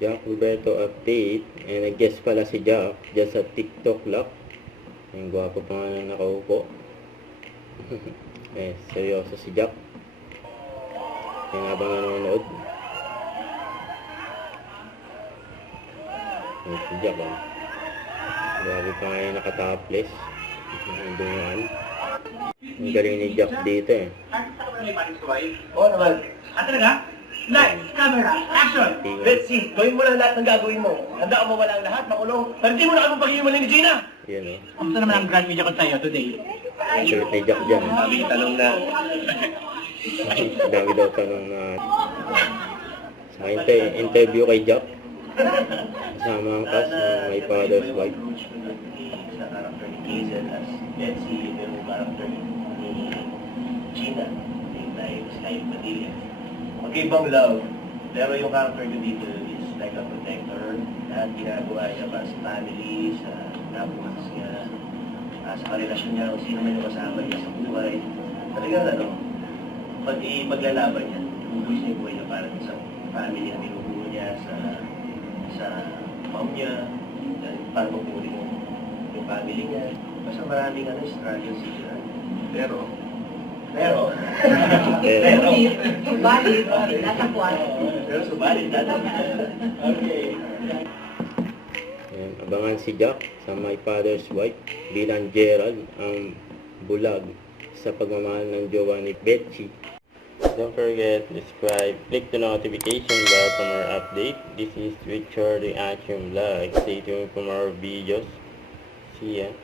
Jack Roberto update. Nag-guest pala si Jack dyan sa TikTok lock. Yung gwapo pa nga na nakaupo. Seryoso si Jack. Yung habang nanonood. Si Jack gwapo pa nga yung nakatopless. Ang dungan. Ang galing ni Jack dito Oo naman. Talaga? Lights, camera, action! Let's see. Gawin mo lang lahat ng gagawin mo. Handa mo wala ang lahat, makulong. Pero di mo na kami pag-iiwan ni Gina! Yan Kamusta naman ang grand media ko tayo today? Sulit ni Jack dyan. Daming tanong na. Dami daw tanong na sa interview kay Jack. Kasama ang cast ng My Father's Wife. Sa character ni Hazel as Betsy, pero character ni Gina, yung tayo, Sky Padilla. Magkaibang love, pero yung character ko dito is like a protector. Lahat ginagawa niya para sa family, sa nabukas niya, sa karelasyon niya, kung sino man yung kasama niya sa buhay. Talagang paglalaban niya, ibubuhos niya yung buhay niya para sa family na binubuo niya, sa mom niya, para mabuhay yung family niya. Basta maraming struggle siya. Pero, Subalit, nasa kwarto. pero subalit, okay. Abangan si Jack sa My Father's Wife bilang Gerald, ang bulag sa pagmamahal ng jowa ni Betsy. Don't forget to subscribe, click the notification bell for more update. This is Richard the Action Vlog. Stay tuned for more videos. See ya.